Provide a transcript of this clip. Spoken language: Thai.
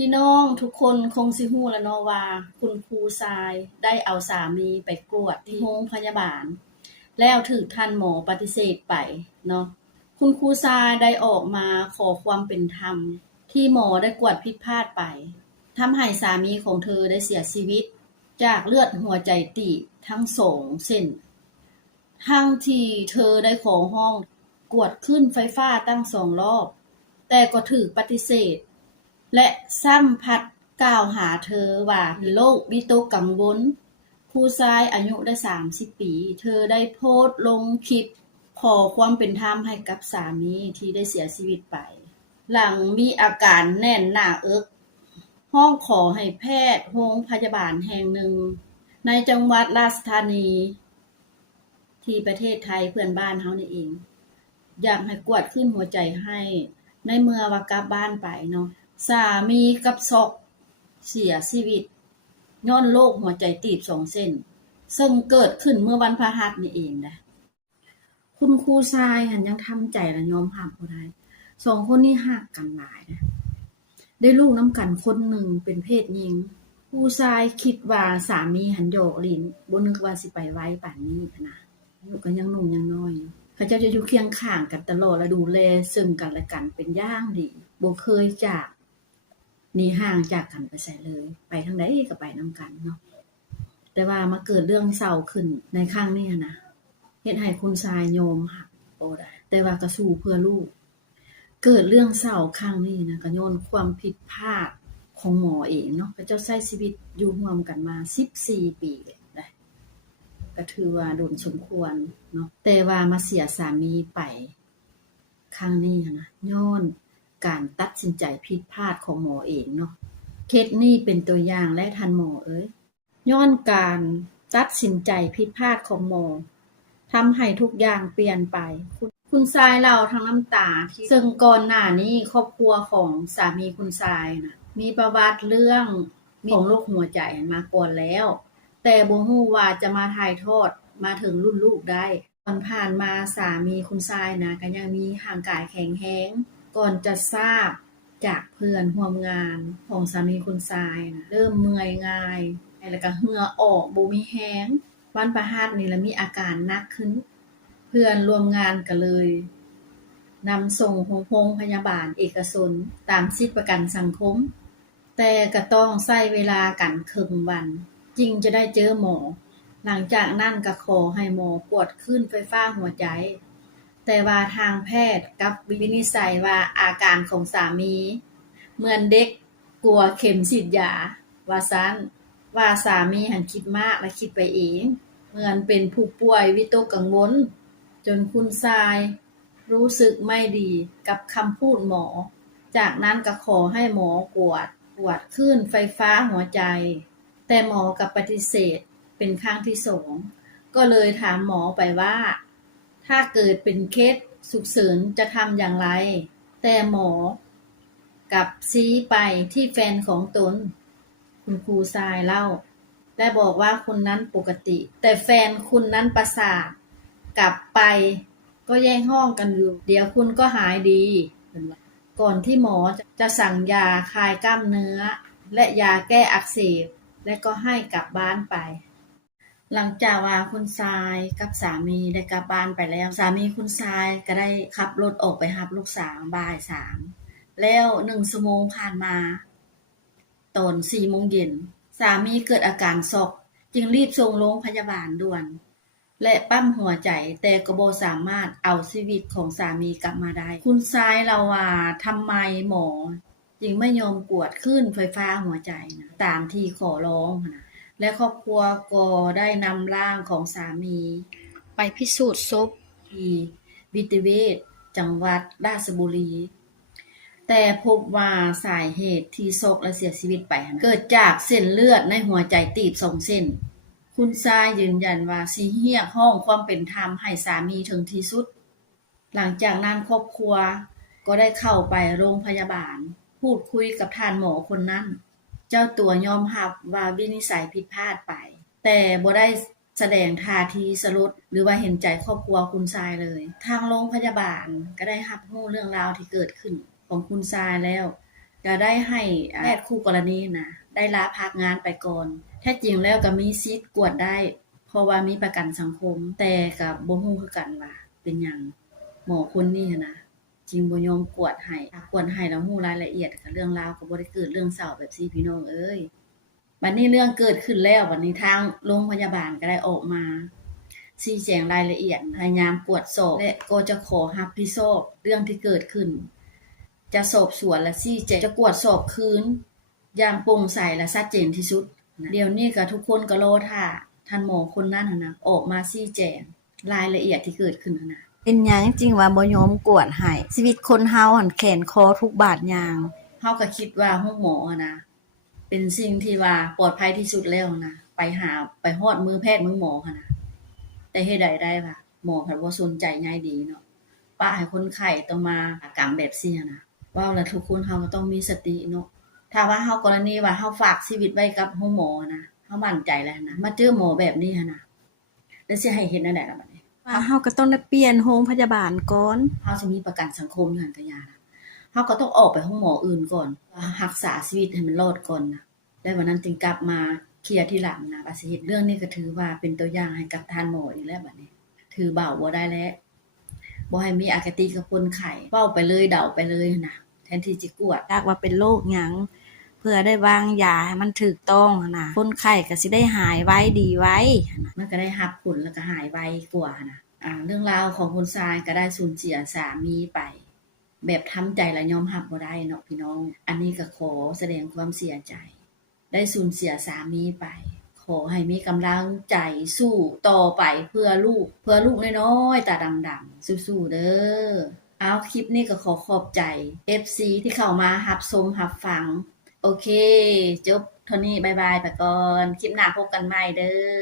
พี่น้องทุกคนคงสิฮู้แล้วเนาะว่าคุณครูทรายได้เอาสามีไปกวดที่โรงพยาบาลแล้วถูกท่านหมอปฏิเสธไปเนาะคุณครูทรายได้ออกมาขอความเป็นธรรมที่หมอได้กวดผิดพลาดไปทำให้สามีของเธอได้เสียชีวิตจากเลือดหัวใจตีบทั้งสองเส้นทั้งที่เธอได้ขอห้องกวดขึ้นไฟฟ้าตั้ง2 รอบแต่ก็ถูกปฏิเสธและซ้ำพัดกล่าวหาเธอว่าเป็นโรควิตกกังวลผู้ชายอายุได้30 ปีเธอได้โพสต์ลงคลิปขอความเป็นธรรมให้กับสามีที่ได้เสียชีวิตไปหลังมีอาการแน่นหน้าอกห้องขอให้แพทย์โรงพยาบาลแห่งหนึ่งในจังหวัดราชธานีที่ประเทศไทยเพื่อนบ้านเฮานี่เองอยากให้กวดขึ้นหัวใจให้ในเมื่อว่ากลับบ้านไปเนาะสามีกับศอกเสียชีวิตย้อนโรคหัวใจตีบ2 เส้นซึ่งเกิดขึ้นเมื่อวันพฤหัสนี่เองนะคุณครูทรายหันยังทำใจและยอมรับบ่ได้2 คนนี้ฮักกันหลายนะได้ลูกนำกันคนหนึ่งเป็นเพศหญิงครูทรายคิดว่าสามีหันโยกลิ้นบ่นึกว่าสิไปไวปานนี้นะลูกก็ยังหนุ่มยังน้อยเขาเจ้าจะอยู่เคียงข้างกันตลอดและดูแลซึ่งกันและกันเป็นอย่างดีบ่เคยจากหนีห่างจากกันไปไสเลยไปทางใดก็ไปนำกันเนาะแต่ว่ามาเกิดเรื่องเศร้าขึ้นในครั้งนี้นะเฮ็ดให้คุณทรายยอมรับบ่ได้แต่ว่าก็สู้เพื่อลูกเกิดเรื่องเศร้าครั้งนี้นะก็ย้อนความผิดพลาดของหมอเองเนาะเขาเจ้าใช้ชีวิตอยู่ร่วมกันมา14 ปีเลยก็ถือว่าโดนสมควรเนาะแต่ว่ามาเสียสามีไปครั้งนี้นะย้อนการตัดสินใจผิดพลาดของหมอเองเนาะเคสนี้เป็นตัวอย่างและท่านหมอย้อนการตัดสินใจผิดพลาดของหมอทำให้ทุกอย่างเปลี่ยนไปคุณทรายเล่าทั้งน้ำตาที่ซึ่งก่อนหน้านี้ครอบครัวของสามีคุณทรายนะมีประวัติเรื่องของโรคหัวใจมาก่อนแล้วแต่บ่ฮู้ว่าจะมาถ่ายทอดมาถึงรุ่นลูกได้ตอนผ่านมาสามีคุณทรายนะก็ยังมีร่างกายแข็งแรงก่อนจะทราบจากเพื่อนร่วมงานของสามีคุณทรายนะเริ่มเมื่อยง่ายแล้วก็เหงื่อออกบ่มีแรงวันพฤหัสนี่แล้วมีอาการหนักขึ้นเพื่อนร่วมงานก็เลยนำส่งโรงพยาบาลเอกชนตามสิทธิประกันสังคมแต่ก็ต้องใช้เวลากันครึ่งวันจึงจะได้เจอหมอหลังจากนั้นก็ขอให้หมอกวดขึ้นไฟฟ้าหัวใจแต่ว่าทางแพทย์กับวินิจฉัยว่าอาการของสามีเหมือนเด็กกลัวเข็มฉีดยาว่าซั่นว่าสามีหันคิดมากและคิดไปเองเหมือนเป็นผู้ป่วยวิตกกังวลจนคุณทรายรู้สึกไม่ดีกับคำพูดหมอจากนั้นก็ขอให้หมอกวดขึ้นไฟฟ้าหัวใจแต่หมอกับปฏิเสธเป็นครั้งที่2ก็เลยถามหมอไปว่าถ้าเกิดเป็นเคสฉุกเฉินจะทำอย่างไรแต่หมอกับชี้ไปที่แฟนของตนคุณครูทรายเล่าและบอกว่าคนนั้นปกติแต่แฟนคุณนั้นประสาทกลับไปก็แย่งห้องกันอยู่เดี๋ยวคุณก็หายดีก่อนที่หมอจะสั่งยาคลายกล้ามเนื้อและยาแก้อักเสบและก็ให้กลับบ้านไปหลังจากว่าคุณทรายกับสามีได้กลับบ้านไปแล้วสามีคุณทรายก็ได้ขับรถออกไปรับลูกสาวบ่าย 3แล้ว1 ชั่วโมงผ่านมาตอน 4 โมงเย็นสามีเกิดอาการช็อกจึงรีบส่งโรงพยาบาลด่วนและปั๊มหัวใจแต่ก็บ่สามารถเอาชีวิตของสามีกลับมาได้คุณทรายเล่าว่าทำไมหมอจึงไม่ยอมกวดขึ้นไฟฟ้าหัวใจนะตามที่ขอร้องนะและครอบครัวก็ได้นำร่างของสามีไปพิสูจน์ศพที่นิติเวชจังหวัดราชบุรีแต่พบว่าสาเหตุที่ช็อกและเสียชีวิตไปเกิดจากเส้นเลือดในหัวใจตีบ2 เส้นคุณทรายยืนยันว่าสิเรียกร้องความเป็นธรรมให้สามีถึงที่สุดหลังจากนั้นครอบครัวก็ได้เข้าไปโรงพยาบาลพูดคุยกับท่านหมอคนนั้นเจ้าตัวยอมรับว่าวินิจฉัยผิดพลาดไปแต่บ่ได้แสดงท่าทีสลดหรือว่าเห็นใจครอบครัวคุณทรายเลยทางโรงพยาบาลก็ได้รับรู้เรื่องราวที่เกิดขึ้นของคุณทรายแล้ว ก็ได้ให้แพทย์คู่กรณีนะได้ลาพักงานไปก่อนแท้จริงแล้วก็มีสิทธิ์กวดได้เพราะว่ามีประกันสังคมแต่ก็บ่ฮู้คือกันว่าเป็นหยังหมอคนนี้นะจริงบ่ยอมกวดให้ถ้ากวดให้แล้วฮู้รายละเอียดก็เรื่องราวก็บ่ได้เกิดเรื่องเศร้าแบบซี่พี่น้องเอ้ยบัดนี้เรื่องเกิดขึ้นแล้วบัดนี้ทางโรงพยาบาลก็ได้ออกมาชี้แจงรายละเอียดพยายามตรวจสอบและก็จะขอรับผิดชอบเรื่องที่เกิดขึ้นจะสอบสวนและชี้แจงจะกวดสอบคืนอย่างโปร่งใสและชัดเจนที่สุดเดี๋ยวนี้ก็ทุกคนก็รอท่าท่านหมอคนนั้นนะออกมาชี้แจงรายละเอียดที่เกิดขึ้นนะเป็นหยังจริงว่าบ่ยอมกวดให้ชีวิตคนเฮาหันแขนคอทุกบาทยางเฮาก็คิดว่าหมอนะเป็นสิ่งที่ว่าปลอดภัยที่สุดแล้วนะไปฮอดมือแพทย์มือหมอหั่นนะแต่เฮ็ดได้ว่าหมอเพิ่นบ่สนใจใยดีเนาะป้าให้คนไข้ต้องมาอาการแบบซี่นะว่าแล้วทุกคนเฮาก็ต้องมีสติเนาะถ้าว่าเฮากรณีว่าเฮาฝากชีวิตไว้กับหมอนะเฮามั่นใจแล้วนะมาเจอหมอแบบนี้หั่นนะแล้วสิให้เฮ็ดแนวใดล่ะบัดนี้ว่าเฮาก็ต้องได้เปลี่ยนโรงพยาบาลก่อนเฮาสิมีประกันสังคมอยู่หั่นก็ยานะเฮาก็ต้องออกไปหมออื่นก่อนรักษาชีวิตให้มันรอดก่อนนะแล้ววันนั้นจึงกลับมาเคลียร์ทีหลังนะว่าสิเฮ็ดเรื่องนี้ก็ถือว่าเป็นตัวอย่างให้กับท่านหมออีกแล้วบัดนี้ถือเบาบ่ได้แล้วบ่ให้มีอคติกับคนไข้เว้าไปเลยเดาไปเลยนะแทนที่สิกวดจากว่าเป็นโรคหยังเพื่อได้วางยาให้มันถูกต้องน่ะคนไข้ก็สิได้หายไวดีไวมันก็ได้รับผลแล้วก็หายไวกว่านะเรื่องราวของคุณทรายก็ได้สูญเสียสามีไปแบบทำใจและยอมรับบ่ได้เนาะพี่น้องอันนี้ก็ขอแสดงความเสียใจได้สูญเสียสามีไปขอให้มีกำลังใจสู้ต่อไปเพื่อลูกน้อยๆตาดำๆสู้ๆเด้อเอาคลิปนี้ก็ขอขอบใจ FC ที่เข้ามารับชมรับฟังโอเคจบเท่านี้บ๊ายบายไปก่อนคลิปหน้าพบกันใหม่เด้อ